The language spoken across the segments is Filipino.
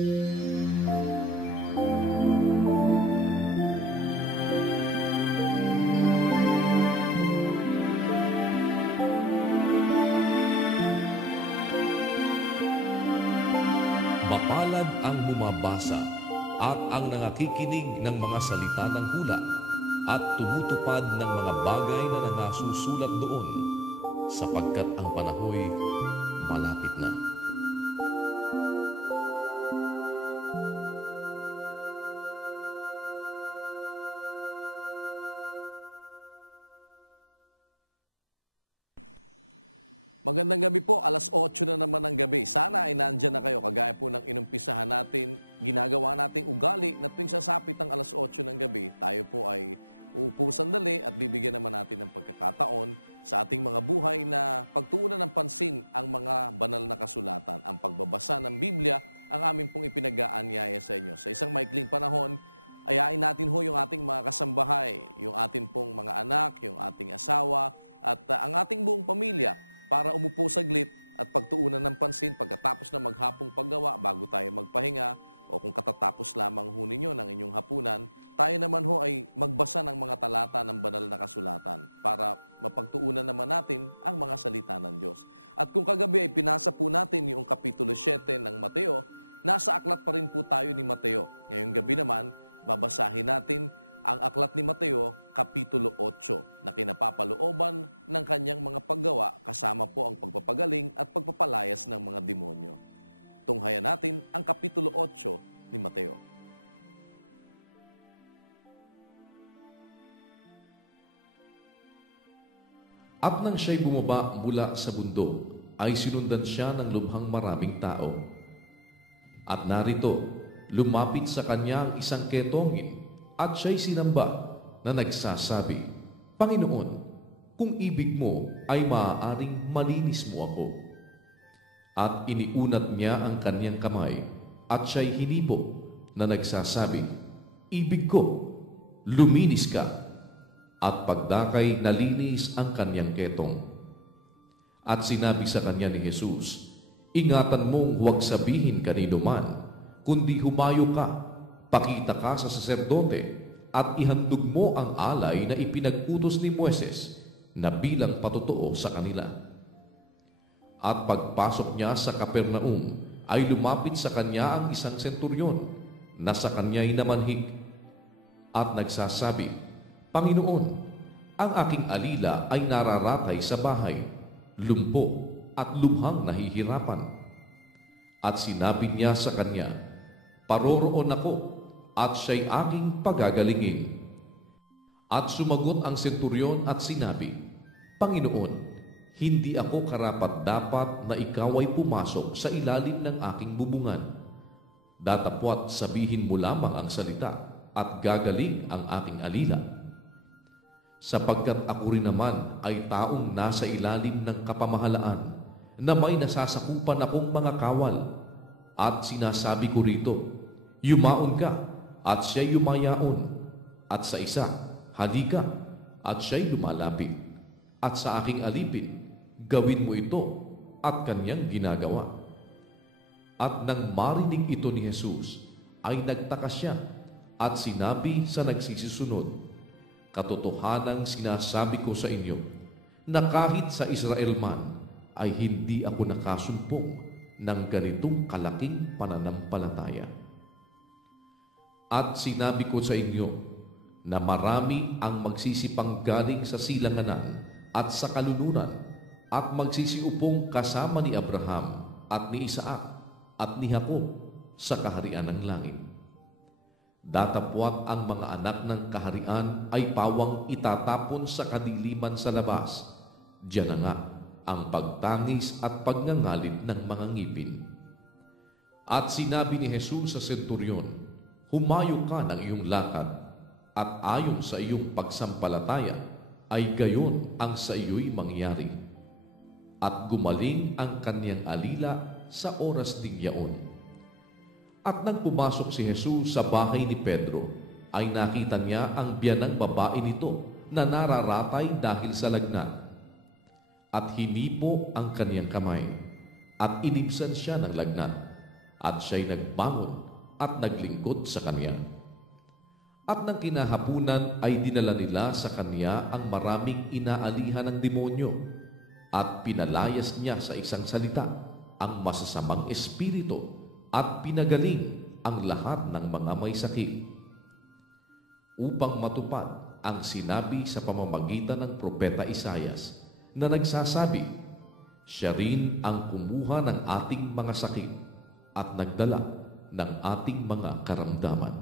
Mapalad ang bumabasa at ang nangakikinig ng mga salita ng hula at tumutupad ng mga bagay na nangasusulat doon, sapagkat ang panahoy malapit na. Magandang gabi po, alas 8 na naman ng gabi. Sana ay nandyan na kayo, kagaya po ng inumpisahan natin, ginagawa nating ugali na tuwing sasapit ang alas 8 ng gabi, tayo po ay uupo sandali at bibigyan naman natin ng pagkakataon sa ating mga buhay na pagtuunan ng pansin ang mga banal na kasulatan. Ang pagbabasa ng Biblia ang amin pong ipinag-aanyaya sa inyo. Sa isang maikling panahon, ayain natin ho yung ating mga kasambahay, yung ating pong mga anak, yung ating asawa, at ang ating buong pamilya, para umupo saglit at pagtuunan ng pansin pagkatapos na maghapong paggawa bago tayo magpahinga o kung katatapos lamang ho ninyo ng inyong hapunan, tayo naman ho ay magbasa ng mga talata ng banal na kasulatan para mapagtuunan naman natin ang mga salita ng Diyos. At kung kagabi ay pinasa po natin yung Kapitulo 7 ng Mateo, nasa aklat pa rin po tayo ni Mateo. Ngayong gabi naman, babasahin natin ang aklat ni Mateo, Kapitulo 8, na kinapapalooban ng kanyang mga paggawa kasama po ang pagpapagaling at pagpapalayas ng mga demonyo. Tunghayan natin ang Kapitulo 8 ni Mateo. At nang siya'y bumaba mula sa bundok, ay sinundan siya ng lubhang maraming tao. At narito, lumapit sa kanya ang isang ketongin, at siya'y sinamba na nagsasabi, Panginoon, kung ibig mo ay maaaring malinis mo ako. At iniunat niya ang kanyang kamay, at siya'y hinipo na nagsasabi, Ibig ko, luminis ka. At pagdakay nalinis ang kanyang ketong. At sinabi sa kanya ni Jesus, Ingatan mong huwag sabihin kanino man, kundi humayo ka, pakita ka sa saserdote at ihandog mo ang alay na ipinag-utos ni Moises na bilang patotoo sa kanila. At pagpasok niya sa Capernaum, ay lumapit sa kanya ang isang senturyon na sa kanya'y namanhik at nagsasabi, Panginoon, ang aking alila ay nararatay sa bahay, lumpo at lubhang nahihirapan. At sinabi niya sa kanya, Paroroon ako, at siya'y aking pagagalingin. At sumagot ang senturyon at sinabi, Panginoon, hindi ako karapat-dapat na ikaw ay pumasok sa ilalim ng aking bubungan. Datapwat sabihin mo lamang ang salita at gagaling ang aking alila. Sapagkat ako rin naman ay taong nasa ilalim ng kapamahalaan na may nasasakupan akong mga kawal. At sinasabi ko rito, Yumaon ka, at siya'y yumayaon, at sa isa, halika, at siya'y lumalapit, at sa aking alipin, gawin mo ito, at kanyang ginagawa. At nang marinig ito ni Jesus, ay nagtaka siya, at sinabi sa nagsisisunod, Katotohanang sinasabi ko sa inyo, na kahit sa Israel man, ay hindi ako nakasumpong ng ganitong kalaking pananampalataya. At sinabi ko sa inyo na marami ang magsisipang galing sa silanganan at sa kalunuran at magsisiupong kasama ni Abraham at ni Isaac at ni Jacob sa kaharian ng langit. Datapwat ang mga anak ng kaharian ay pawang itatapon sa kadiliman sa labas. Diyan na nga ang pagtangis at pagngangalit ng mga ngipin. At sinabi ni Jesus sa senturyon, Humayo ka ng iyong lakad, at ayon sa iyong pagsampalataya, ay gayon ang sa iyo'y mangyari. At gumaling ang kanyang alila sa oras ding yaon. At nang pumasok si Jesus sa bahay ni Pedro, ay nakita niya ang biyanang babae nito na nararatay dahil sa lagnat. At hinipo ang kanyang kamay, at inibsan siya ng lagnat. at siya'y nagbangon at naglingkod sa kanya. At nang kinahapunan ay dinala nila sa kanya ang maraming inaalihan ng demonyo at pinalayas niya sa isang salita ang masasamang espiritu at pinagaling ang lahat ng mga may sakit. Upang matupad ang sinabi sa pamamagitan ng propeta Isaias na nagsasabi, siya rin ang kumuha ng ating mga sakit at nagdala ng ating mga karamdaman.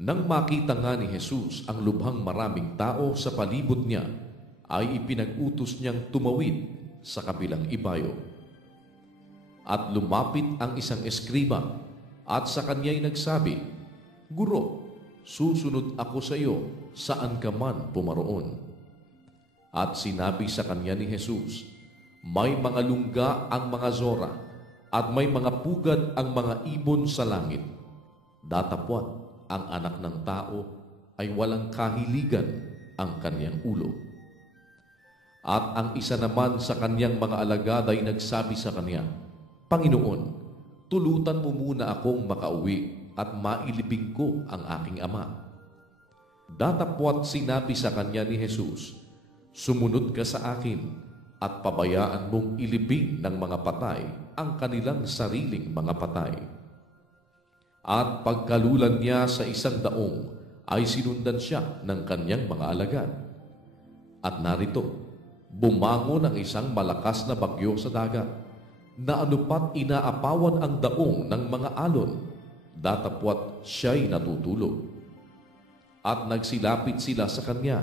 Nang makita nga ni Jesus ang lubhang maraming tao sa palibot niya, ay ipinag-utos niyang tumawid sa kabilang ibayo. At lumapit ang isang eskriba at sa kanya'y nagsabi, Guro, susunod ako sa iyo saan ka man pumaroon. At sinabi sa kanya ni Jesus, may mga lungga ang mga zora at may mga pugad ang mga ibon sa langit. Datapwat ang anak ng tao ay walang kahiligan ang kanyang ulo. At ang isa naman sa kanyang mga alagad ay nagsabi sa kanya, Panginoon, tulutan mo muna akong makauwi at mailibing ko ang aking ama. Datapwat sinabi sa kanya ni Jesus, sumunod ka sa akin at pabayaan mong ilibing ng mga patay ang kanilang sariling mga patay. At pagkalulan niya sa isang daong, ay sinundan siya ng kanyang mga alagad. At narito, bumangon ang isang malakas na bagyo sa dagat, na anupat inaapawan ang daong ng mga alon, datapwat siya'y natutulog. At nagsilapit sila sa kanya,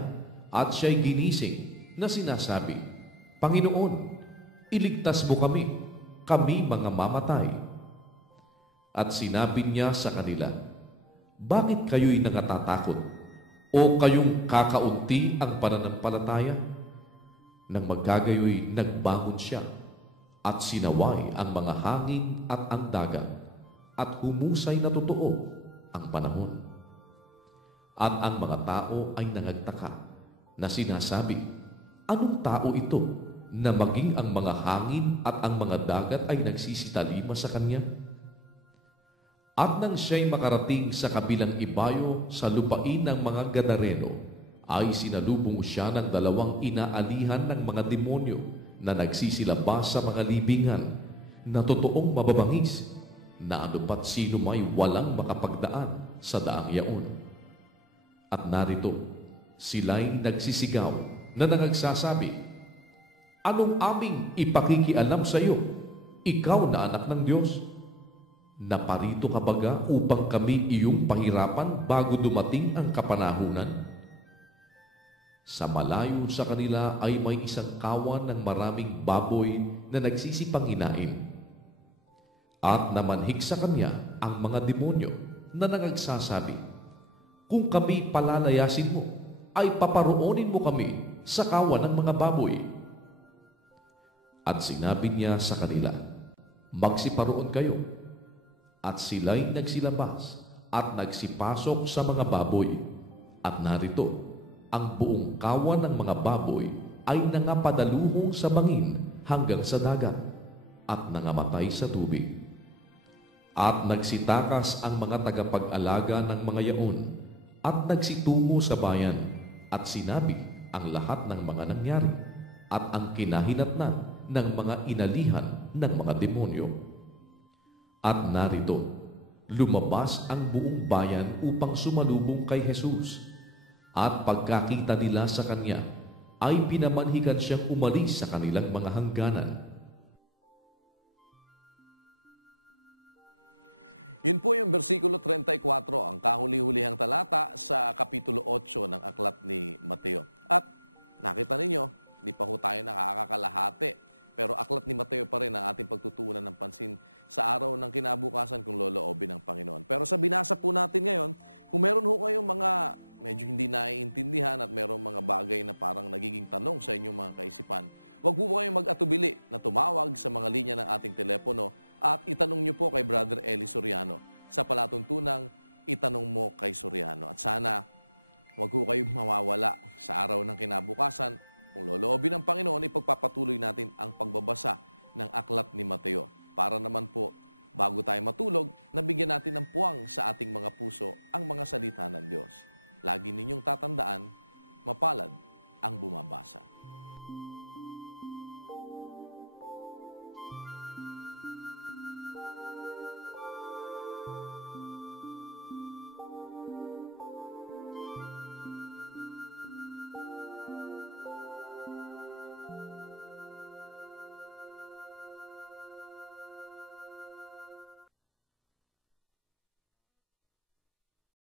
at siya'y ginising na sinasabi, Panginoon, iligtas mo kami mga mamatay. At sinabi niya sa kanila, bakit kayo'y nangatatakot? O kayong kakaunti ang pananampalataya? Nang magkagayoy, nagbangon siya at sinaway ang mga hangin at ang dagat at humusay na totoo ang panahon. At ang mga tao ay nangagtaka na sinasabi, anong tao ito na maging ang mga hangin at ang mga dagat ay nagsisitalima sa kanya? At nang siya'y makarating sa kabilang ibayo sa lupain ng mga Gadareno, ay sinalubong siya ng dalawang inaalihan ng mga demonyo na nagsisilabas sa mga libingan na totoong mababangis na anupat sino may walang makapagdaan sa daang yaon. At narito, sila'y nagsisigaw na nagsasabi, anong aming ipakikialam sa iyo, ikaw na anak ng Diyos? Naparito ka baga upang kami iyong pahirapan bago dumating ang kapanahunan? Sa malayo sa kanila ay may isang kawan ng maraming baboy na nagsisipanginain. At namanhik sa kanya ang mga demonyo na nagsasabi, kung kami palalayasin mo, ay paparoonin mo kami sa kawan ng mga baboy. At sinabi niya sa kanila, magsiparoon kayo. At sila'y nagsilabas at nagsipasok sa mga baboy. At narito, ang buong kawan ng mga baboy ay nangapadaluhong sa bangin hanggang sa dagat at nangamatay sa tubig. At nagsitakas ang mga tagapag-alaga ng mga yaon at nagsitungo sa bayan at sinabi ang lahat ng mga nangyari at ang kinahinatnan ng mga inalihan ng mga demonyo. At narito, lumabas ang buong bayan upang sumalubong kay Jesus. At pagkakita nila sa kanya, ay pinamanhikan siyang umalis sa kanilang mga hangganan. Yun po yung versikulo 34, ang kahuli-hulihang talata sa Kapitulo 8 ng Aklat ni Mateo. At nakita ninyo, di pa ho tayo nakakakalahati. Pero Aklat ni Mateo pa rin ang ating pagtutuunan ng pansin sa araw ng kinabukasan kung loloobin ng Panginoon. Pero sa binasa po natin ngayon, kung meron ho kayong mga medyo hindi naiintindihan at meron mga bagay na parang nagiging tanong sa inyong mga kaisipan, huwag po kayong mag-atubili na tumawag sa mga linya ng ating telepono at itanong nyo po kay Brother Eli Soriano sa palatuntunang Itanong Mo kay Soriano. At sana huwag po kayong mawawala sa araw ng kinabukasan. Kung loloobin ng Panginoon, ipagpapatuloy natin ang pagbabasa ng Aklat ni Mateo para naman po Bago tayo matulog, nabigyan natin ng puwang sa ating mga puso ang mga salita ng Diyos. Lagi ninyong tatandaan, mapalad ang bumabasa.